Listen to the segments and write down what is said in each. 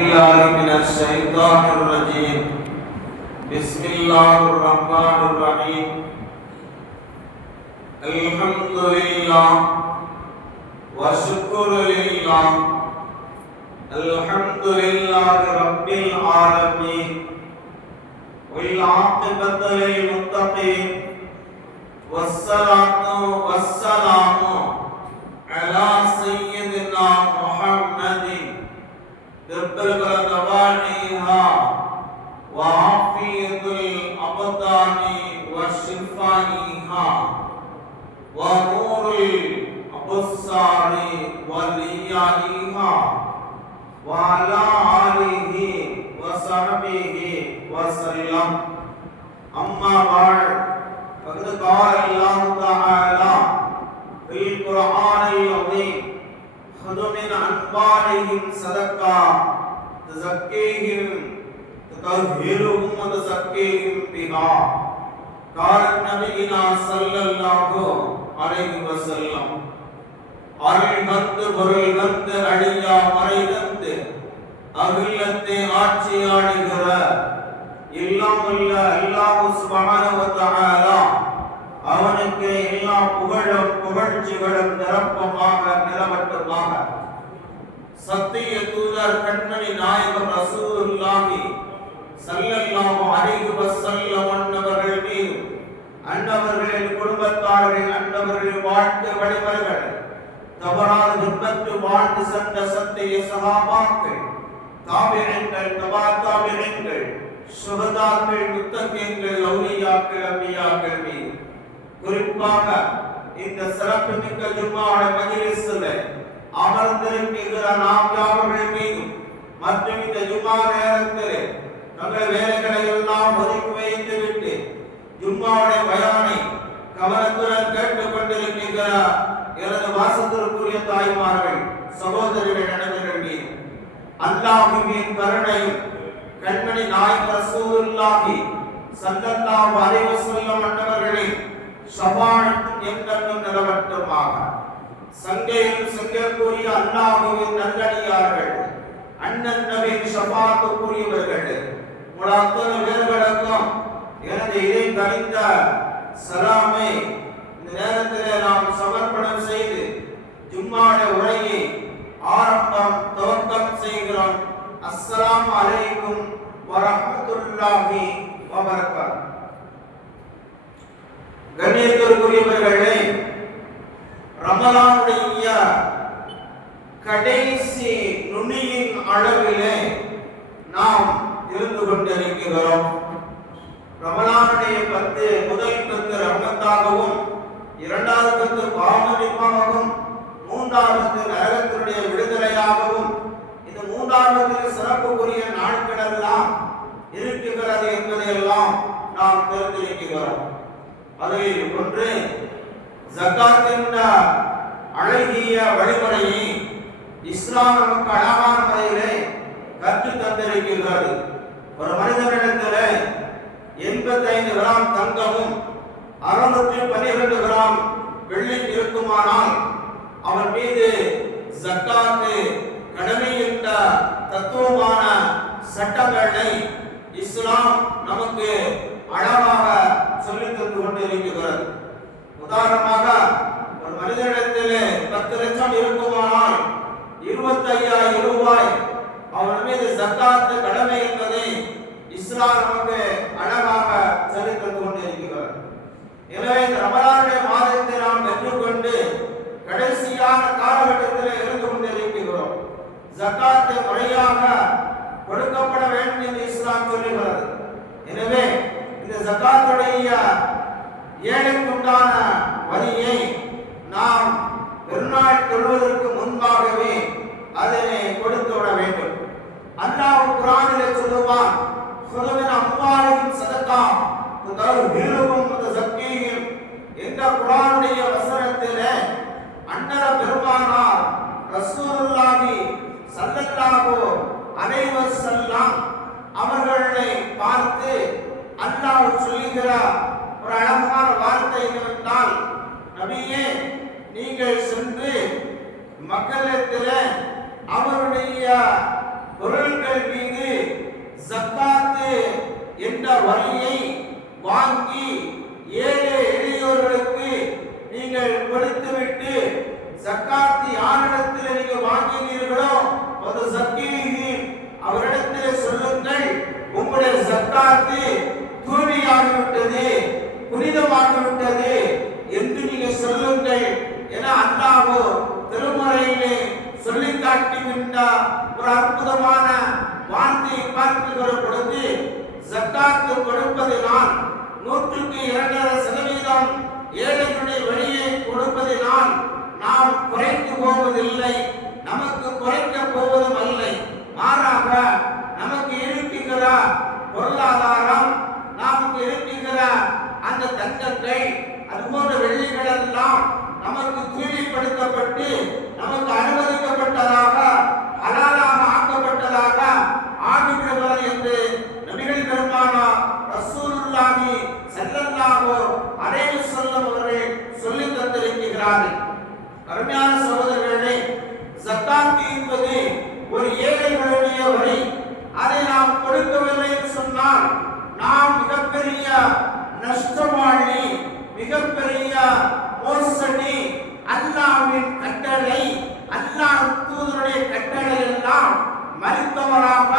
بالله من الشيطان الرجيم. بسم الله الرحمن الرحيم. الحمد لله والشكر لله. الحمد لله رب العالمين والعاقبة للمتقين والصلاة والسلام على سيدنا محمد طب الغوانيها وعافية الأبدان وشفائها ونور الأبصار وليائها وعلى آله وصحبه وسلم. أما بعد فقد قال الله تعالى في القرآن العظيم: خذ من أنبارهم صدقة تزكيهم تطهرهم وتزكيهم بها. قال نبينا صلى الله عليه وسلم: அருள்கந்து பொருள்கந்து அழியா மறைகந்து அகிலத்தை ஆட்சியாடுகிற இல்லாமல்ல அல்லாஹ் சுப்ஹானஹு வ தஆலா அவனுக்கு எல்லா புகழும் புகழ்ச்சிகளும் நிரப்பமாக நிலவட்டுமாக. சத்திய தூதர் கண்மணி நாயகம் ரசூலுல்லாஹி ஸல்லல்லாஹு அலைஹி வஸல்லம் அன்னவர்கள் மீது, அன்னவர்களின் குடும்பத்தார்கள், அன்னவர்களின் வாழ்க்கை வழிமுறைகள் தவறாது பின்பற்றி வாழ்ந்து சென்ற சத்திய சஹாபாக்கள், தாபிஈன்கள், தபா தாபிஈன்கள், சுஹதாக்கள், முத்தகீன்கள், அவுலியாக்கள், அன்பியாக்கள் மீது, குறிப்பாக இந்த சிறப்புமிக்க ஜும்ஆ மஜ்லிஸில் அமர்ந்திருக்கிற நாம் யாவர்கள் மீதும் மற்றும் இந்த ஜும்ஆ நேரத்தில் தங்கள் வேலைகளை எல்லாம் ஒதுக்கி வைத்துவிட்டு ஜும்ஆவுடைய பயானை கவனத்துடன் கேட்டுக் கொண்டிருக்கிற எனது வாசத்திற்குரிய தாய்மார்கள், சகோதரிகள், நண்பர்கள் மீது அல்லாஹ்வின் கருணையும் கண்மணி நாயகம் ரசூலுல்லாஹி ஸல்லல்லாஹு அலைஹி வஸல்லம் அன்னவர்களின் ஷஃபாஅத்தும் என்றென்றும் நிலவட்டுமாக. சங்கையில் சங்கைக்குரிய அல்லாஹ்வின் நல்லடியார்கள், அண்ணன் நபியின் ஷஃபாஅத்துக்குரியவர்கள், முலாத்தன வேர்களுக்கும் எனது இதை கனிந்த சலாமை இந்த நேரத்திலே நாம் சமர்ப்பணம் செய்து ஜும்ஆவுடைய உரையை ஆரம்பம் துவக்கம் செய்கிறோம். அஸ்ஸலாமு அலைக்கும் வரஹ்மத்துல்லாஹி வபரகாத்துஹு. கண்ணியத்திற்குரியவர்களே, ரமலானுடைய கடைசி நுனியின் அளவிலே நாம் இருந்து கொண்டிருக்கிறோம். ரமலானுடைய 10 முதல் 10 ரஹ்மத்தாகவும், இரண்டாவது 10 பாவமன்னிப்பாகவும், மூன்றாவது நரகத்தினுடைய விடுதலையாகவும், இந்த மூன்றாவது சிறப்புக்குரிய நாட்கள் எல்லாம் இருக்கிறது என்பதையெல்லாம் நாம் தெரிந்திருக்கிறோம். அதில் ஒன்று ஜகாத்தின் அழகிய வழிமுறையை இஸ்லாம் நமக்கு அழகான முறையிலே கற்றுத் தந்திருக்கிறது. ஒரு மனிதனிடத்தில் 85 கிராம் தங்கமும் 612 கிராம் வெள்ளி இருக்குமானால் அவன் மீது ஜக்காத்து கடமை என்ற தத்துவமான சட்டங்களை இஸ்லாம் நமக்கு அழகாக சொல்லித் தந்து கொண்டிருக்கிறது. உதாரணமாக, ஒரு மனிதனிடத்தில் 10 லட்சம் இருக்குமானால் 25,000 ரூபாய் அவன் மீது ஜக்காத்து கடமை என்பதை இஸ்லாம் நமக்கு அழகாக சொல்லித் தந்து கொண்டிருக்கிறது. எனவே இந்த ரமலானுடைய மாதத்தை நாம் பெற்றுக்கொண்டு கடைசியான காலகட்டத்தில் இருந்து கொண்டிருக்கிறோம். ஜக்காத்தை முறையாக கொடுக்கப்பட வேண்டும் என்று இஸ்லாம் சொல்லுகிறது. எனவே இந்த ஜக்காத்துடைய ஏழைக்குண்டான வரியை நாம் பெருநாள் தொழுவதற்கு முன்பாகவே அதனை கொடுத்து விட வேண்டும். அல்லாஹ் குர்ஆனிலே சொல்லுவான்: "خُذْ مِنْ أَمْوَالِهِمْ صَدَقَةً تُطَهِّرُهُمْ وَتُزَكِّيهِمْ" என்ற குர்ஆனுடைய வசனத்திலே அன்னர பெருமானார் ரசூலுல்லாஹி ஸல்லல்லாஹு அலைஹி வஸல்லம் அவர்களை பார்த்து அல்லாஹ் சொல்லுகிற ஒரு அழகான வார்த்தை என்னவென்றால், நபியே, நீங்கள் சென்று மக்களிடத்தில் அவருடைய பொருள்கள் வரியை வாங்கி ஏழை எளியோர்களுக்கு நீங்கள் கொடுத்துவிட்டு ஜக்காத் யாரிடத்தில் நீங்கள் வாங்கினீர்களோ அது ஜக்கீஹி அவரிடத்தில் சொல்லுங்கள், உங்களுடைய ஜக்காத் தூய்மையாகிவிட்டது, புனிதமாகிவிட்டது என்று நீங்கள் சொல்லுங்கள் என அல்லாஹ் திருமறையிலே சொல்லி காட்டுகின்ற ஒரு அற்புதமான வார்த்தையை பார்க்கிற பொழுது, ஜக்காத்து கொடுப்பதினால் 100% ஏழைகளுடைய வழியை கொடுப்பதினால் நாம் குறைத்து போவதில்லை, நமக்கு குறைக்க போவதும் இல்லை. மாறாக நமக்கு இருக்கின்ற பொருளாதாரம், நமக்கு இருக்கின்ற அந்த தங்கங்கள், அதுபோன்ற வெள்ளிகள் எல்லாம் நமக்கு தூய்மைப்படுத்தப்பட்டு நமக்கு அனுமதிக்கப்பட்டதாக ஹலாலாக ஆக்கப்பட்டதாக ஆகிவிடுகிறது என்று நபிகள் பெருமானார் ரசூலுல்லாஹி ஸல்லல்லாஹு அலைஹி வஸல்லம் அவர்கள் சொல்லி தந்திருக்கிறார்கள். அருமையான சகோதரர்களே, ஜக்காத் என்பது ஒரு ஏழைகளுடைய வரி. அதை நாம் கொடுக்கவில்லை என்று சொன்னால் நாம் மிகப்பெரிய நஷ்டவாளி, மிகப்பெரிய மோசடி. அல்லாஹ்வின் கட்டளை, அல்லாஹ் தூதருடைய கட்டளை எல்லாம் மறுத்தவராக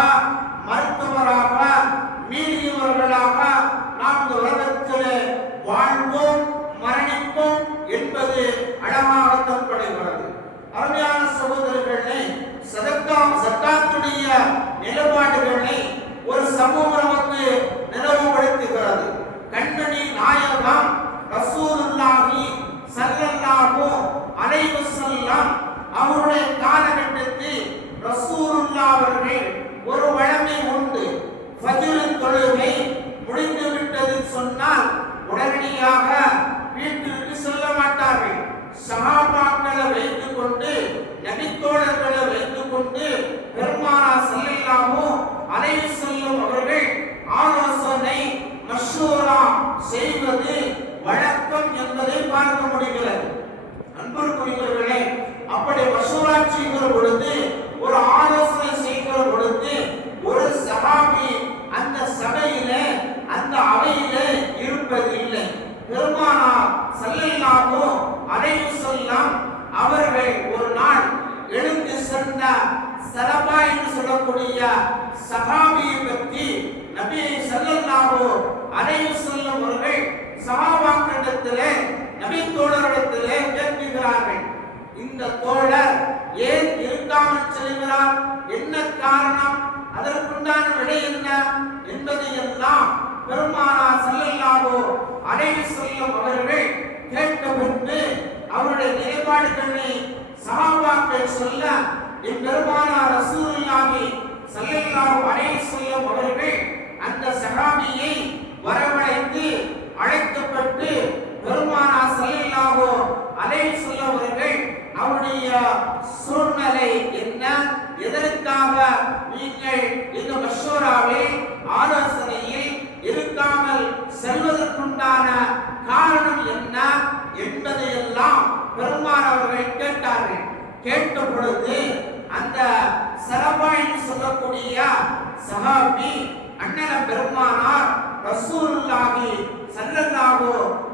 மீறியவர்களாக நாம் இந்த உலகத்திலே வாழ்வோம், மரணிப்போம் என்பது அழகாக தரப்படுகிறது. அருமையான சகோதரர்களே, ஜக்காத்துடைய நிலைப்பாடுகளை ஒரு சமூகம் நமக்கு நினைவுபடுத்துகிறது. கண்மணி நாயகம் ரசூலுல்லாஹி ஸல்லல்லாஹு அலைஹி வஸல்லம் அவருடைய காலகட்டத்தில் ரசூலுல்லாஹ் அவர்கள் ஒரு வழமை உண்டு. ஃபஜ்ர் தொழுகை முடிந்து விட்டது சொன்னால் உடனடியாக வீட்டிற்கு செல்ல மாட்டார்கள். சஹாபாக்களை வைத்துக் கொண்டு, நபித்தோழர்களை வைத்துக் கொண்டு பெருமானார் ஸல்லல்லாஹு அலைஹி வஸல்லம் அவர்கள் ஆலோசனை மஷூரா செய்வது வழக்கம் என்பதை பார்க்க முடிகிறது. அன்புக்குரியவர்களே, அப்படி மஷூரா செய்கிற பொழுது, ஒரு ஆலோசனை செய்கிற பொழுது, ஒரு சஹாபி அந்த சபையிலே, அந்த அவையிலே இருப்பதில்லை. பெருமானார் ஸல்லல்லாஹு அலைஹி வஸல்லம் அவர்கள் ஒரு நாள் எழுந்து சென்ற சலபா என்று சொல்லக்கூடிய சஹாபியை பற்றி நபி ஸல்லல்லாஹு அலைஹி வஸல்லம் அவர்கள் சஹாபாக்களிடத்திலே, நபி தோழரிடத்திலே கேட்கிறார்கள், இந்த தோழர் ஏன் இருக்காமல் செல்கிறார், என்ன காரணம், அதற்குண்டான விடை என்ன என்பதை எல்லாம் பெருமானார் ஸல்லல்லாஹு அலைஹி வஸல்லம் அவர்கள் கேட்கப்பட்டு அவருடைய நிலைப்பாடுகளை சஹாபாக்கள் சொல்ல, பெருமானார் ரசூலுல்லாஹி ஸல்லல்லாஹு அலைஹி வஸல்லம் அவர்கள் அந்த சஹாபியை வரவழைத்து அழைக்கப்பட்டு பெருமானார் ஸல்லல்லாஹு அலைஹி வஸல்லம் அவர்கள் அவருடைய சூழ்நிலை என்ன, எதற்காக நீங்கள் இந்த மஷூராவில் ஆலோசனையில் இருக்காமல் செல்வதற்குண்டான காரணம் என்ன என்பதையெல்லாம் பெருமானார் அவர்கள் கேட்டார்கள். கேட்ட பொழுது அந்த சலபா என்று சொல்லக்கூடிய சஹாபி அண்ணன் பெருமானார் ரசூலுல்லாஹி ஸல்லல்லாஹு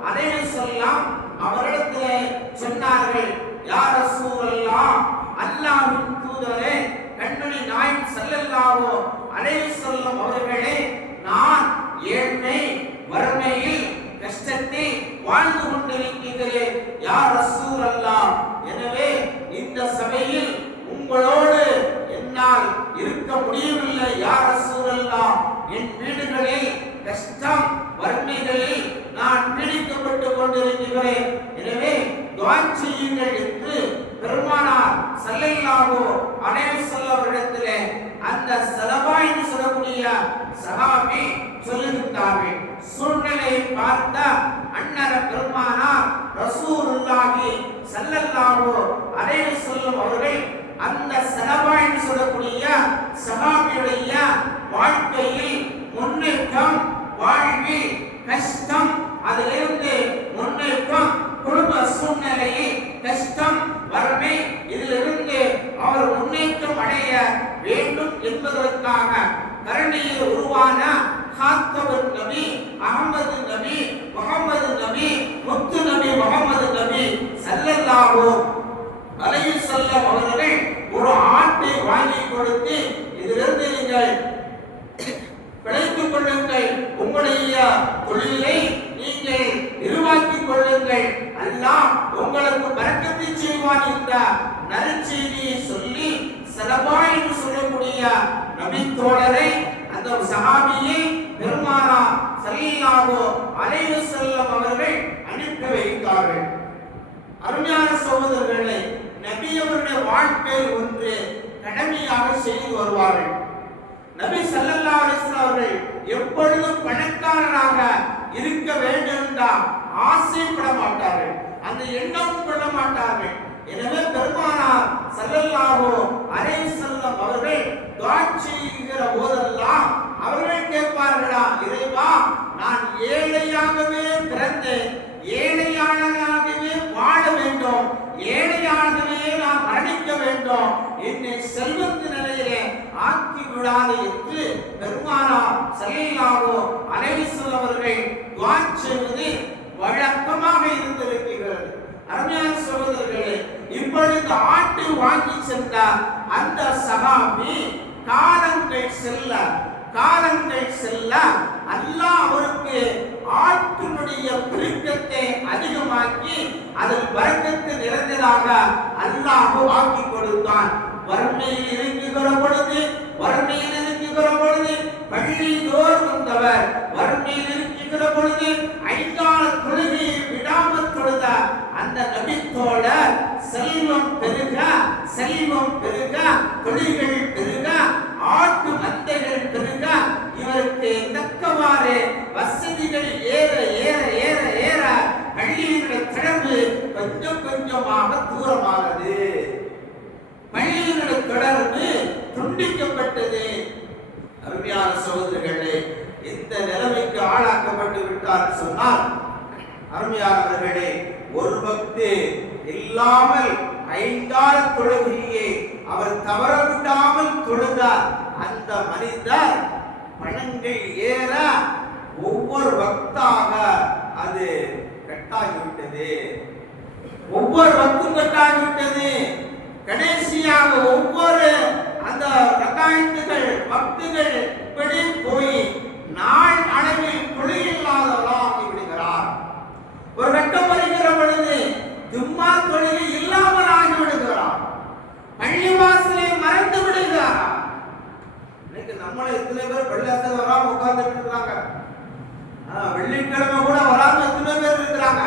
அலைஹி வஸல்லம் அவரிடத்திலே சொன்னார்கள், யா ரசூலல்லாஹ், அல்லாஹ்வின் தூதரே, கண்மணி நாயகம் ஸல்லல்லாஹு அலைஹி வஸல்லம் அவர்களே, நான் ஏழ்மை வறுமையில் கஷ்டத்தில் வாழ்ந்து கொண்டிருக்கிறேன் யா ரசூலல்லாஹ். எனவே இந்த சபையில் உங்களோடு என்னால் இருக்க முடியவில்லை யா ரசூலல்லாஹ். என் வீடுகளில் கஷ்டம் வறுமைகளில் நான் பீடிக்கப்பட்டு கொண்டிருக்கிறேன். எனவே துஆ செய்யுங்கள் என்று பெருமானார் ஸல்லல்லாஹு அலைஹி வஸல்லம் அவரிடத்திலே அந்த சலபா என்று சொல்லக்கூடிய சஹாபி சொல்லுகின்றார்கள். சூழ்நிலையை பார்த்த அண்ணன் பெருமானார் ரசூலுல்லாஹி ஸல்லல்லாஹு அலைஹி வஸல்லம் அவர்கள் அந்த சலபா என்று சொல்லக்கூடிய சஹாபியுடைய வாழ்க்கையில் முன்னேற்றம், வாழ்வில் கஷ்டம், அதிலிருந்து முன்னேற்றம், குடும்ப சூழ்நிலையில் கஷ்டம் வறுமை, இதிலிருந்து அவர் முன்னேற்றம் அடைய வேண்டும் என்பதற்காக கருணையில் உருவான காத்தவர் நபி, அஹமது நபி, முஹம்மது நபி, முத்து நபி, முஹம்மது நபி ஸல்லல்லாஹு அலைஹி வஸல்லம் அவர்கள் ஒரு ஆட்டை வாங்கி கொடுத்து, இதிலிருந்து நீங்கள் பிழைத்துக் கொள்ளுங்கள், உங்களுடைய தொழிலை நீங்கள் நிர்வாகிக் கொள்ளுங்கள், அல்லாஹ் உங்களுக்கு பரக்கத்தை செய்வான் என்ற நற்செய்தியை சொல்லி ஸலபா என்று சொல்லக்கூடிய நபி தோழரை, அந்த சஹாபியை பெருமானார் ஸல்லல்லாஹு அலைஹி வஸல்லம் அவர்கள் அனுப்பி வைத்தார்கள். அருமையான சகோதரர்களே, நபி அவருடைய வாழ்க்கை ஒன்று கடமையாக செய்து வருவார்கள். நபி ஸல்லல்லாஹு அலைஹி வஸல்லம் அவர்கள் எப்பொழுதும் பணக்காரராக இருக்க வேண்டும் என்ற ஆசைப்பட மாட்டார்கள், அந்த எண்ணம் கொள்ள மாட்டார்கள். எனவே பெருமானார் ஸல்லல்லாஹு அலைஹி வஸல்லம் அவர்கள் துஆ செய்கிற போதெல்லாம் அவர்கள் கேட்பார்களா, இறைவா, நான் ஏழையாகவே பிறந்தேன், ஏழையாகவே வாழ வேண்டும், ஏழையாகவே நான் மரணிக்க வேண்டும், என்னை செல்வத்தின் நிலையிலே ஆக்கி விடாது என்று பெருமானார் ஸல்லல்லாஹு அலைஹி வஸல்லம் அவர்கள் துஆ செய்வது வழக்கமாக இருந்திருக்கிறது. அருமையான சகோதரர்களே, இப்பொழுது ஆட்டை வாங்கி சென்ற அந்த சஹாபி காலங்கள் செல்ல அல்லாஹ் அவருக்கு ஆட்டினுடைய பெருக்கத்தை அதிகமாக்கி அதில் பரக்கத்து நிறைந்ததாக அல்லாஹ் ஆக்கி கொடுத்தான். வறுமையில் இருக்குகிற பொழுது பள்ளி தோறும் வந்தவர், வறுமையில் இருக்கிற பொழுது ஐந்தான தொழுகையை விடாமல் தொழுத அந்த நபித்தோட செல்வம் பெருக, தொழில்கள் பெருக, ஆட்டு மந்தைகள் பெருக, இவருக்கு தக்கவாறு வசதிகள் ஏற பள்ளியினுடைய தொடர்பு கொஞ்சம் கொஞ்சமாக தூரமானது, பள்ளியினுடைய தொடர்பு துண்டிக்கப்பட்டது. அருமையான சகோதரர்களே, இந்த நிலைமைக்கு ஆளாக்கப்பட்டு விட்டார் சொன்னால், அருமையானவர்களே, ஒரு பக்தி இல்லாமல் ஐந்தான தொழுகையை அவர் தவற விடாமல் தொழுதார். அந்த மனிதர் பணங்கள் ஏற ஒவ்வொரு வக்தாக அது கட்டாகிவிட்டது, ஒவ்வொரு வக்தும் கட்டாகிவிட்டது. கடைசியாக ஒவ்வொரு அந்த ரக்காயத்துகள் பக்துகள் இப்படி போய் நாள் அளவில் தொழிலில்லாதவராகி விடுகிறார். ஒரு கட்டம் வருகிற பொழுது ஜும்மா தொழில் இல்லாமல் ஆகிவிடுகிறார், பள்ளிவாசலை மறந்து விடுகிறார். இன்னைக்கு நம்மள எத்தனை பேர் பள்ளிவாசல் வராம உட்கார்ந்துட்டு இருக்கிறாங்க, வெள்ளிக்கிழமை கூட வராம எத்தனை பேர் இருக்கிறாங்க,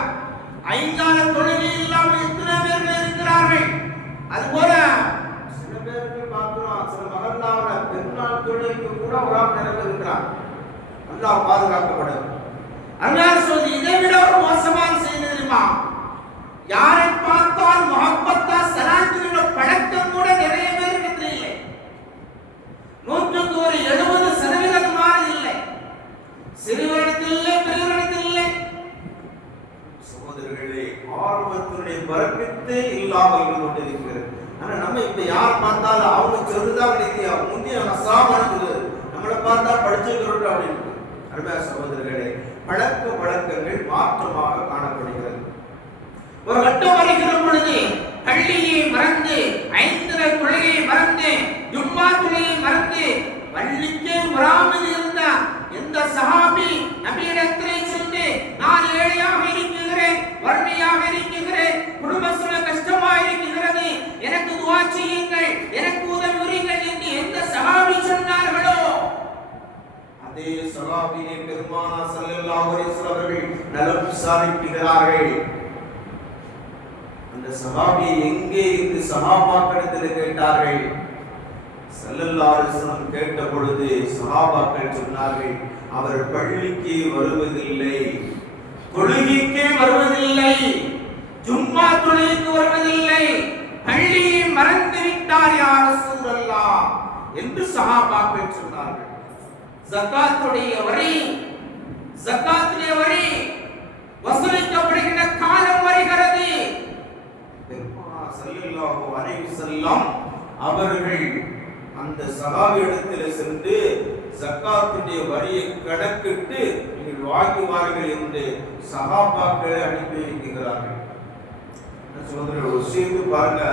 ஐந்தான தொழில் இல்லாமல் எத்தனை பேர்கள் இருக்கிறார்கள். அதுபோல சில பேர்கள் பார்க்கிறோம், சில மகல்லாவுல பெருநாள் தொழிலுக்கு கூட வராம நிறைய பேர் இருக்கிறாங்க. அல்லாஹ் பாதுகாக்கப்படும். அல்லாஹ் சொல்லி இதை விட ஒரு மோசமான செய்தி தெரியுமா? யாரை பார்த்தால் முஹப்பத்தா சலாத்துடைய பழக்கம் கூட நிறைய பேர் இடத்துல இல்லை. 70% மாதிரி இல்லை, சிறுவரிடத்தில் இல்லை, பெரியவரிடத்தில் இல்லை. சகோதரர்களே, ஆர்வத்தினுடைய பரக்கத்தே இல்லாமல் இருந்து கொண்டிருக்கிறது. ஆனா நம்ம இப்ப யார் பார்த்தாலும் அவங்க சொல்லுதான் நினைக்கியா, முந்தைய நசாமனது நம்மளை பார்த்தா படிச்சுக்கிறோம் அப்படின்னு. அருமையான சகோதரர்களே, பழக்க வழக்கங்கள் மாற்றமாக காணப்படுகிறது. ஒரு கட்டம் வருகிற பொழுது பள்ளியை மறந்து, ஐந்தரை தொழுகையை மறந்து, ஜும்மா தொழுகையை மறந்து பள்ளிக்கே வராமல் இருந்த எந்த சஹாபி நபியிடத்திலே சென்று, நான் ஏழையாக இருக்கிறேன், வறுமையாக இருக்கிறேன், குடும்ப சூழல் கஷ்டமாக இருக்கிறது, எனக்கு துஆ செய்யுங்கள், எனக்கு உதவி புரியுங்கள் என்று எந்த சஹாபி சொன்னார்களோ அதே சஹாபியை பெருமானார் ஸல்லல்லாஹு அலைஹி வஸல்லம் அவர்கள் நலம் விசாரிக்கிறார்கள். அந்த சஹாபி எங்கே என்று சஹாபாக்களிடத்தில் கேட்டார்கள். ஸல்லல்லாஹு அலைஹி வஸல்லம் கேட்ட பொழுது சஹாபாக்கள் சொன்னார்கள், அவர் பள்ளிக்கு வருவதில்லை, தொழுகைக்கு வருவதில்லை, ஜும்மா தொழுகைக்கு வருவதில்லை, பள்ளியை மறந்து விட்டார் யா ரசூலல்லாஹ் என்று சஹாபாக்கள் சொன்னார்கள். ஜகாத்துடைய வரி வசூலிக்கப்படுகிற காலம் வருகிறது. பெருமானார் ஸல்லல்லாஹு அலைஹி வஸல்லம் அவர்கள் அந்த சஹாபியிடத்தில் சென்று ஜக்காத்துடைய வரியை கணக்கிட்டு நீங்கள் வாங்கி வாருங்கள் என்று சஹாபாக்களை அனுப்பி வைக்கிறார்கள். ஒரு விஷயத்து பாருங்க,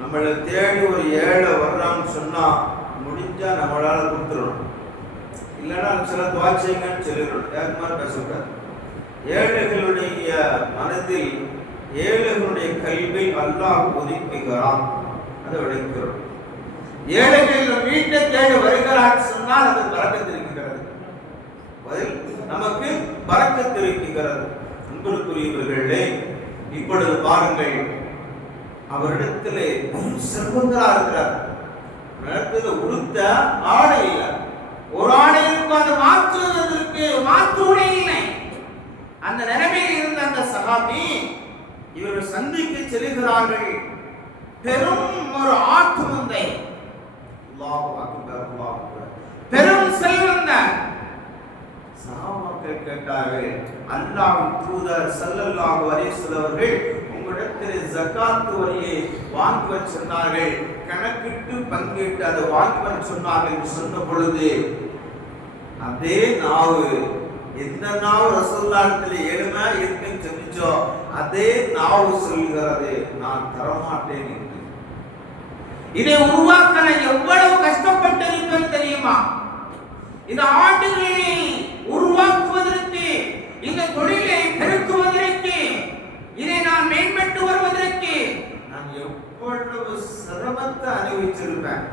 நம்மளை தேடி ஒரு ஏழை வர்றான்னு சொன்னா முடிஞ்சா நம்மளால கொடுத்துடணும், இல்லைன்னா சில துவாட்சியங்கன்னு சொல்லிடணும். யாருக்கு மாதிரி பேசக்கூடாது. ஏழைகளுடைய மனதில் ஏழைகளுடைய கல்வி அல்லாஹ் ஒதுக்குகிறான், அதை விளைக்கிறோம். ஏழைகள் வீட்டை தேடி வருகிறார் சொன்னால் அது பறக்கத்திருக்கிறது, நமக்கு பறக்கத்திருக்கிறது. அன்புக்குரியவர்களே, இப்பொழுது பாருங்கள், அவரிடத்திலே செல்வங்களா இருக்கிறார். இடத்துல உடுத்த ஆடை இல்லை, ஒரு ஆடை இருக்கும், அதை மாற்றுவதற்கு மாற்று உடை இல்லை. அந்த நிலைமையில் இருந்த அந்த சஹாபி இவர்கள் சந்திக்க செல்கிறார்கள். பெரும் ஒரு ஆட்டு மந்தை, பெரும் செல்வந்தர். சஹாபாக்கள் கேட்டார்கள், அல்லாஹ்வின் தூதர் ஸல்லல்லாஹு அலைஹி வஸல்லம் அவர்கள் உங்களிடத்தில் ஜகாத் வரியை வாங்க சொன்னார்கள், கணக்கிட்டு பங்கிட்டு அதை வாங்க சொன்னார்கள் சொன்ன பொழுது அதே நாவு, எந்த நாவு ரசூலுல்லாஹ்விடத்தில் ஏழுமா இருக்குன்னு சொல்லிச்சோ அதே நாவு சொல்கிறது, நான் தரமாட்டேன் என்று. இதை உருவாக்க எவ்வளவு கஷ்டப்பட்டிருப்பேன் தெரியுமா? இந்த ஆடுகளை உருவாக்குவதற்கு, இந்த தொழிலை பெருக்குவதற்கு, இதை நான் மேம்பட்டு வருவதற்கு நான் எவ்வளவு சிரமத்தை அனுபவிச்சிருப்பேன்,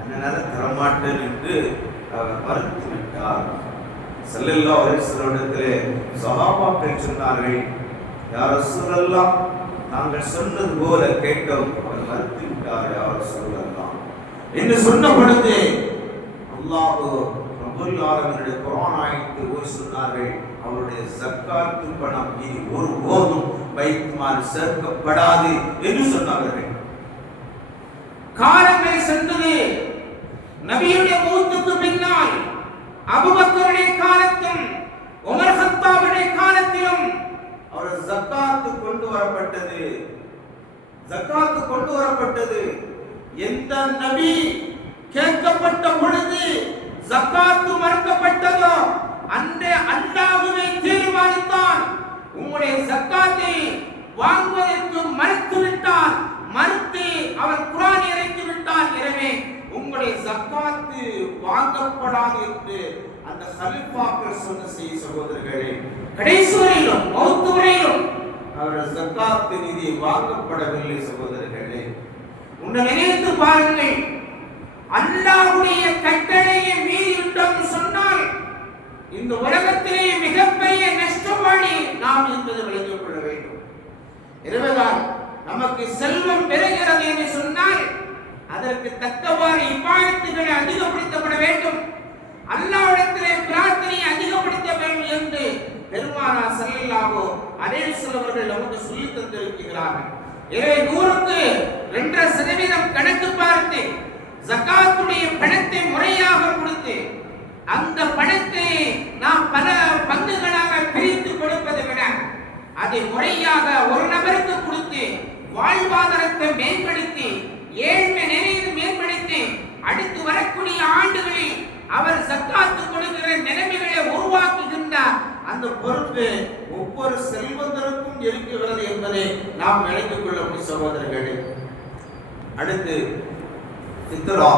அதனால தரமாட்டேன் என்று அவர் மறுத்துவிட்டார். ஸல்லல்லாஹு அலைஹி வஸல்லம் சஹாபாக்கள் சொன்னார்கள், யா ரசூலல்லாஹ், நாங்கள் சொன்னது போல கேட்டோம், அவர் மறுத்து விட்டார் யா ரசூலல்லாஹ் என்று சொன்ன பொழுது அல்லாஹ் ரப்பல் ஆலமீனுடைய குர்ஆன் ஆயத்தை ஓதி சொன்னார்கள், அவருடைய ஜக்காத் பணம் இனி ஒருபோதும் பைத்துல் சேர்க்கப்படாது என்று சொன்னார்கள். காலங்கள் சென்றது. நபியுடைய மௌத்துக்கு பின்னால் அபூபக்கருடைய காலத்தும் உமர் கத்தாபுடைய காலத்திலும் அவர் ஜக்காத் கொண்டு வரப்பட்டது. ஜக்காத் கொண்டு வரப்பட்டது. எந்த நபி கேட்கப்பட்ட பொழுது ஜக்காத் மறுக்கப்பட்டதோ அந்த அல்லாஹ்வே தீர்மானித்தான், உங்களுடைய ஜக்காத்தை வாங்குவதற்கு மறுத்து விட்டார், மறுத்து அவர் குர்ஆன் இறக்கி விட்டார். எனவே உங்களுடைய ஜக்காத் வாங்கப்படாது என்று அந்த கலீஃபாக்கள் சொன்ன செய்தி சகோதரர்களே, கடைசி வரையிலும் மௌத் வரையிலும் அவருடைய ஜக்காத் நிதி வாங்கப்படவில்லை. சகோதரர்களே, உன்னை நினைத்து பாருங்கள், அல்லாஹ்வுடைய கட்டளையை மீறி விட்டோம் சொன்னால் இந்த உலகத்திலே மிகப்பெரிய நஷ்டவாளி நாம் என்பதை விளங்கிக் கொள்ள வேண்டும். எனவேதான் நமக்கு செல்வம் பெறுகிறது என்று சொன்னால் அதற்கு தக்கவாறு இபாதத்துகளை அதிகப்படுத்தப்பட வேண்டும், அல்லாஹ்விடத்திலே பிரார்த்தனை அதிகப்படுத்த வேண்டும் என்று பெருமானார் ஸல்லல்லாஹு அலைஹி வஸல்லம் அவர்கள் நமக்கு சொல்லி தந்திருக்கிறார்கள். எனவே 100க்கு 2.5% கணக்கு பார்த்து ஜகாத்துடைய பணத்தை முறையாக கொடுத்து அந்த பணத்தை நாம் பல பங்குகளாக பிரித்து கொடுப்பதை விட அதை முறையாக ஒரு நபருக்கு கொடுத்து வாழ்வாதாரத்தை மேம்படுத்தி ஏழ்மை நிலையை மேம்படுத்தி அடுத்து வரக்கூடிய ஆண்டுகளில் அவர் ஜக்காத்து கொடுக்கிற நிலைமைகளை உருவாக்குகின்ற அந்த பொறுப்பு ஒவ்வொரு செல்வந்தருக்கும் இருக்கிறது என்பதை நாம் விளங்கிக் கொள்ளக்கூடிய சகோதரர்களே. அடுத்து ஃபித்ரா.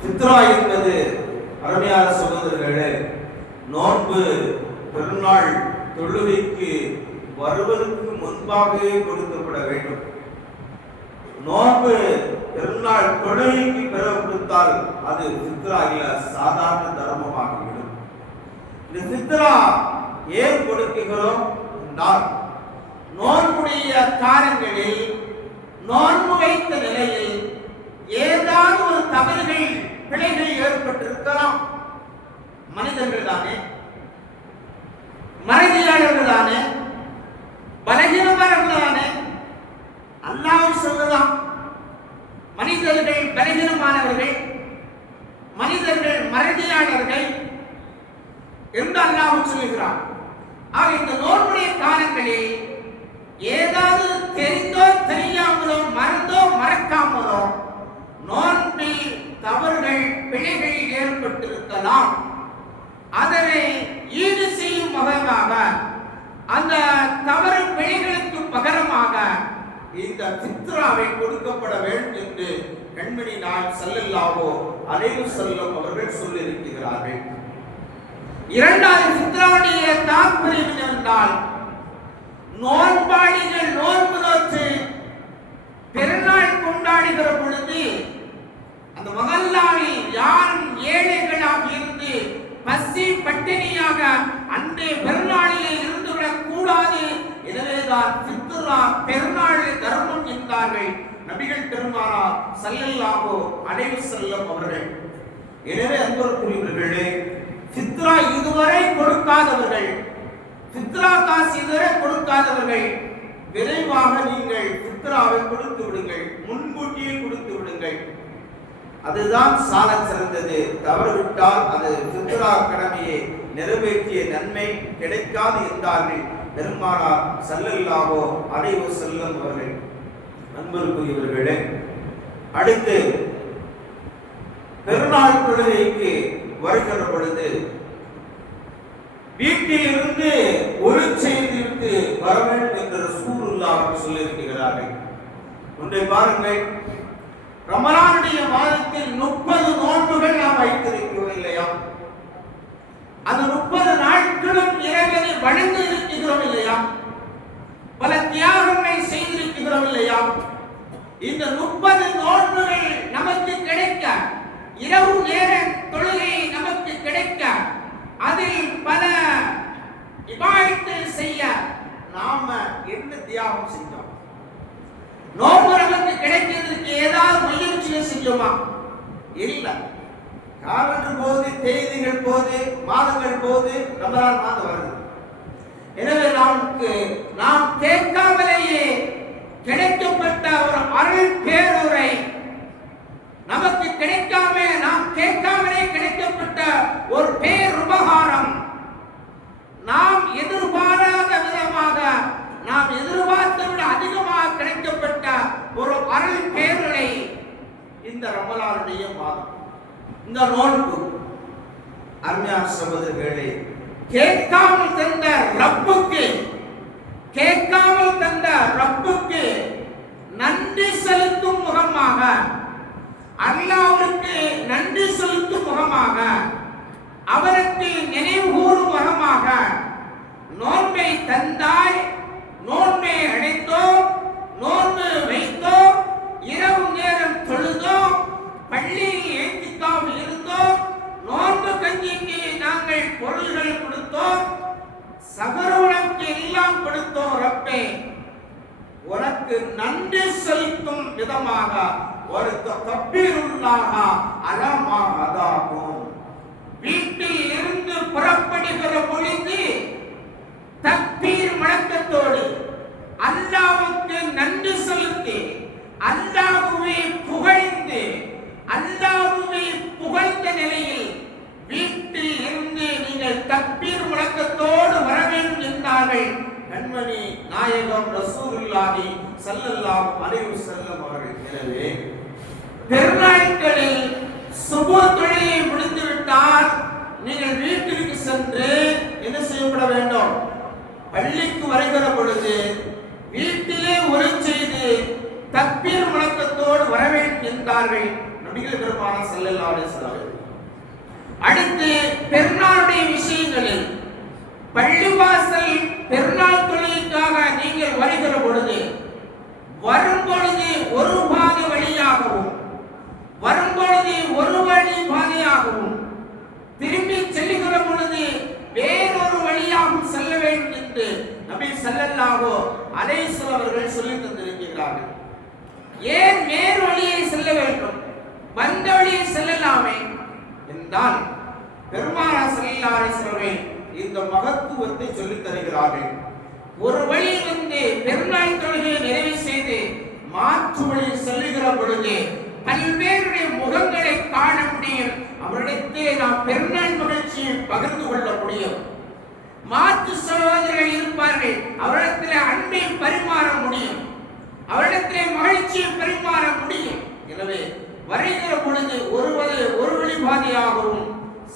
ஃபித்ரா என்பது அருமையான சகோதரர்களே, நோன்பு பெருநாள் தொழுகைக்கு வருவதற்கு முன்பாகவே கொடுக்கப்பட வேண்டும். நோன்பு பெருநாள் தொழுகைக்கு பிறகு கொடுத்தால் அது ஃபித்ரா இல்ல, சாதாரண தர்மமாகிவிடும். இந்த ஃபித்ரா ஏன் கொடுக்கிறோம் என்றால், நோன்புடைய காலங்களில் நோன்பு வைத்த நிலையில் ஏதாவது ஒரு தவறுகள் பிழைகள் ஏற்பட்டிருக்கலாம். மனிதர்கள் தானே, மறதியாளர்கள் தானே, பலகீனமானவர்கள் தானே. அல்லாஹ் சொல்லலாம், மனிதர்கள் பலகீனமானவர்கள், மனிதர்கள் மறதியாளர்கள் என்று அல்லாஹ் சொல்லுகிறார். ஆக இந்த நோன்புடைய காலங்களில் ஏதாவது தெரிந்தோ தெரியாமலோ மறந்தோ மறக்காமலோ நோன்பில் தவறுகள் பிழைகள் ஏற்பட்டிருக்கலாம். அதனை ஈடு செய்யும் வகையாக அந்த தவறு பிழைகளுக்கு பகரமாக இந்த ஃபித்ராவை கொடுக்கப்பட வேண்டும் என்று கண்மணி நாயகம் ஸல்லல்லாஹு அலைஹி வஸல்லம் அவர்கள் சொல்லியிருக்கிறார்கள். இரண்டாவது ஃபித்ராவுடைய தாற்பயம் என்னவென்றால், நோன்பாளிகள் நோன்பு நோற்று பெருநாள் கொண்டாடுகிற பொழுது அந்த மகல்லாவில் யாரும் ஏழைகளாக இருந்து பசி பட்டினியாக அன்றே பெருநாளிலே இருந்துவிடக் கூடாது. எனவேதான் ஃபித்ரா பெருநாளை தர்மம் என்றார்கள் நபிகள் பெருமானார் ஸல்லல்லாஹு அலைஹி வஸல்லம் அவர்கள். எனவே அன்புக்குரியவர்களே, ஃபித்ரா இதுவரை கொடுக்காதவர்கள், ஃபித்ரா காசு இதுவரை கொடுக்காதவர்கள் விரைவாக நீங்கள் ஃபித்ராவை கொடுத்து விடுங்கள், முன்கூட்டியே கொடுத்து விடுங்கள். அதுதான் சால சிறந்தது. தவறுவிட்டால் அது ஃபித்ரா கடமையை நிறைவேற்றிய நன்மை கிடைக்காது என்றார்கள் பெருமானார் ஸல்லல்லாஹு அலைஹி வஸல்லம் அவர்கள். அன்புக்குரியவர்களே, அடுத்து பெருநாள் தொழுகைக்கு வருகிற பொழுது வீட்டில் இருந்து ஒரு செய்திற்கு வர வேண்டும் என்று ரசூலுல்லாஹ் சொல்லியிருக்கிறார்கள். ஒன்றை பாருங்கள், ரமலானுடைய மாதத்தில் 30 நோன்புகள் நாம் வைத்திருக்கிறோம் இல்லையா? அந்த 30 நாட்களும் இறைவனை வணங்கி இருக்கிறோம் இல்லையா? பல தியாகங்களை செய்திருக்கிறோம் இல்லையா? இந்த 30 நோன்புகள் நமக்கு கிடைக்க, இரவு நேர தொழுகை நமக்கு கிடைக்க, அதில் பல இபாதத்துகள் செய்ய நாம என்ன தியாகம் செஞ்சோம்? நோன்பு நமக்கு கிடைக்கிறதுக்கு ஏதாவது முயற்சியை செஞ்சோமா? இல்லை. காலங்கள் போது, தேதிகள் போது, மாதங்கள் போது, ரமலான் மாதம் வருது. எனவே நாம் கேட்காமலேயே கிடைக்கப்பட்ட ஒரு அருள் பேருரை, நமக்கு கிடைக்காம நாம் கேட்காமலே கிடைக்கப்பட்ட ஒரு பேருபகாரம், நாம் எதிர்பாராத விதமாக, நாம் எதிர்பார்த்தை விட அதிகமாக கிடைக்கப்பட்ட ஒரு அருள் பேருரை இந்த ரமலானுடைய மாதம், இந்த நோன்பு. அருமையான சகோதரர்களே, கேட்காமல் தந்த ரப்புக்கு, கேட்காமல் தந்த ரப்புக்கு நன்றி செலுத்தும் முகமாக, அல்லாஹ்வுக்கு நன்றி செலுத்தும் முகமாக, அவருக்கு நினைவு கூறும் முகமாக, நோன்பை தந்தாய், நோன்பை அடைத்தோம், நோன்பு வைத்தோம், இரவு நேரம் தொழுதோம், பள்ளியில் ஏத்திக்காமல் இருந்தோம், நோன்பு கஞ்சிக்கு நாங்கள் பொருள்கள் கொடுத்தோம், சகருவுக்கு எல்லாம் கொடுத்தோம். ரப்பே, உனக்கு நன்றி செலுத்தும் விதமாக ஒரு தக்பீருல்லாஹ அலமா அதாகும். வீட்டில் இருந்து புறப்படுகிற பொழுது தக்பீர் முழக்கத்தோடு அல்லாஹ்வுக்கு நன்றி செலுத்தி, அல்லாஹ்வை புகழ்ந்து, அல்லாஹ்வை புகழ்ந்த நிலையில் வீட்டில் இருந்து நீங்கள் தக்பீர் முழக்கத்தோடு வர வேண்டும் என்றார்கள் கண்மணி நாயகம் ரசூலுல்லாஹி ஸல்லல்லாஹு அலைஹி வஸல்லம் அவர்கள். எனவே பெருநாட்களில் சுபஹ் தொழுகை முடிந்துவிட்டால் நீங்கள் வீட்டிற்கு சென்று என்ன செய்யப்பட வேண்டும்? பள்ளிக்கு வருகிற பொழுது வீட்டிலே ஒரு செய்து தக்பீர் முழக்கத்தோடு வர வேண்டும் என்றார்கள் நபிகள் பெருமானார் ஸல்லல்லாஹு அலைஹி வஸல்லம். அடுத்து பெருநாளுடைய விஷயங்களில் பள்ளிவாசல் பெருநாள் தொழுகைக்காக நீங்கள் வருகிற பொழுது, வரும் பொழுது ஒரு பாதை வழியாகவும், வரும் பொழுது ஒரு வழி பாதையாகவும், திரும்பி செல்லுகிற பொழுது வேறொரு வழியாகவும் செல்ல வேண்டும் என்று நபி ஸல்லல்லாஹு அலைஹி வஸல்லம் அவர்கள் சொல்லி தந்திருக்கிறார்கள். ஏன் வேறு வழியை செல்ல வேண்டும்? வந்த வழியை செல்லலாமே என்றால் பெருமானார் ஸல்லல்லாஹு அலைஹி வஸல்லம் இந்த மகத்துவத்தை சொல்லித் தருகிறார்கள். ஒரு வழி வந்து பெருநாள் தொழுகையை நிறைவு செய்து மாற்று வழியில் செல்லுகிற பொழுது பல்வேறு முகங்களை காண முடியும். அவரிடத்தில் நாம் பெருநாள் மகிழ்ச்சியை பகிர்ந்து கொள்ள முடியும். மாற்று சகோதரர்கள் இருப்பார்கள், அவரிடத்தில் அன்பை பரிமாற முடியும், அவரிடத்திலே மகிழ்ச்சியை பரிமாற முடியும். எனவே வருகிற பொழுது ஒரு வழி பாதையாகவும்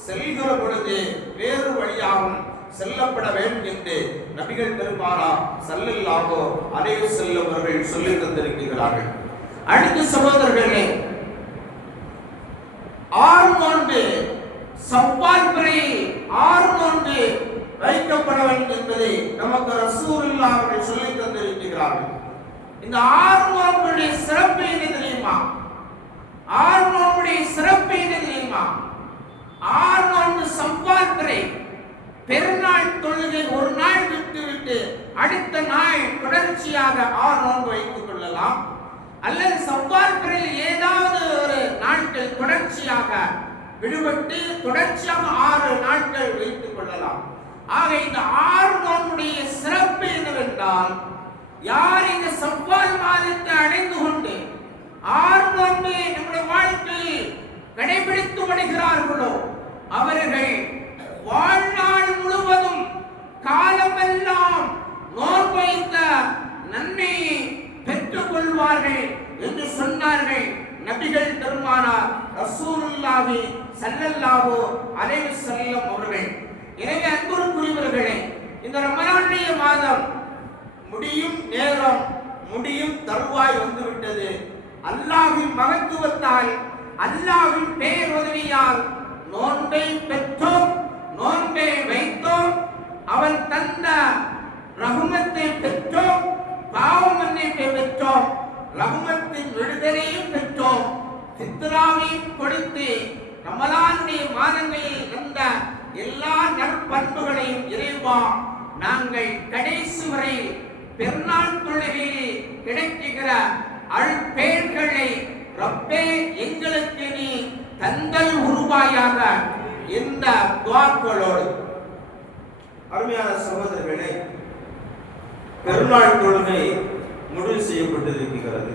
செல்கிற பொழுது வேறு வழியாகவும் செல்லப்பட வேண்டும் என்று நபிகள் பெருமானார் ஸல்லல்லாஹு அலைஹி வஸல்லம் அவர்கள் சொல்லித் தந்திருக்கிறார்கள். அடுத்த சகோதரர்களே, 6 நோன்பு ஷவ்வால் பிறை 6 நோன்பு வைக்கப்பட வேண்டும் என்பதை நமக்கு ரசூலுல்லாஹ் அவர்கள் சொல்லித் தந்திருக்கிறார்கள். இந்த 6 நோன்புடைய சிறப்பு என்ன தெரியுமா? 6 நோன்புடைய சிறப்பு என்ன தெரியுமா? 6 நோன்பு ஷவ்வால் பிறை பெருநாள் தொழுகை ஒரு நாள் விட்டு அடுத்த நாள் தொடர்ச்சியாக 6 நோன்பு வைத்துக் கொள்ளலாம். அல்லது ஷவ்வால் பிறையில் ஏதாவது ஒரு நாட்கள் தொடர்ச்சியாக விடுபட்டு தொடர்ச்சியாக 6 நாட்கள் வைத்துக் கொள்ளலாம். ஆக இந்த 6 நோன்புடைய சிறப்பு என்னவென்றால், யார் இந்த ஷவ்வால் மாதத்தை அடைந்து கொண்டு 6 நோன்பை நம்முடைய வாழ்க்கையில் கடைபிடித்து வருகிறார்களோ அவர்கள் வாழ்நாள் முழுவதும் காலமெல்லாம் நோன்பு வைத்த நன்மையை பெற்றுக் கொள்வார்கள் என்று சொன்னார்கள் நபிகள் பெருமானார் ரசூலுல்லாஹி ஸல்லல்லாஹு அலைஹி வஸல்லம் அவர்கள். எனவே அன்புக்குரியவர்களே, இந்த ரமலானுடைய மாதம் முடியும் நேரம், முடியும் தருவாய் வந்துவிட்டது. அல்லாஹ்வின் மகத்துவத்தால், அல்லாஹ்வின் பேருதவியால் நோன்பை பெற்றோம், நோன்பை வைத்தோம், அவன் தந்த ரஹ்மத்தை பெற்றோம், பாவ மன்னிப்பை பெற்றோம், ரஹ்மத்தின் விடுதலையும் பெற்றோம், ஃபித்ராவையும் கொடுத்து ரமலானுடைய மாதங்களில் வந்த எல்லா நற்பண்புகளையும் இறைவா நாங்கள் கடைசி வரை பெருநாள் தொழுகையில் கிடைக்கிற அருட்பெயர்களை ரப்பே எங்களுக்கு நீ தந்தல் உருவாயாக இந்த துஆக்களோடு. அருமையான சகோதரர்களே, பெருநாள் தொழுகை முடிவு செய்யப்பட்டிருக்கிறது.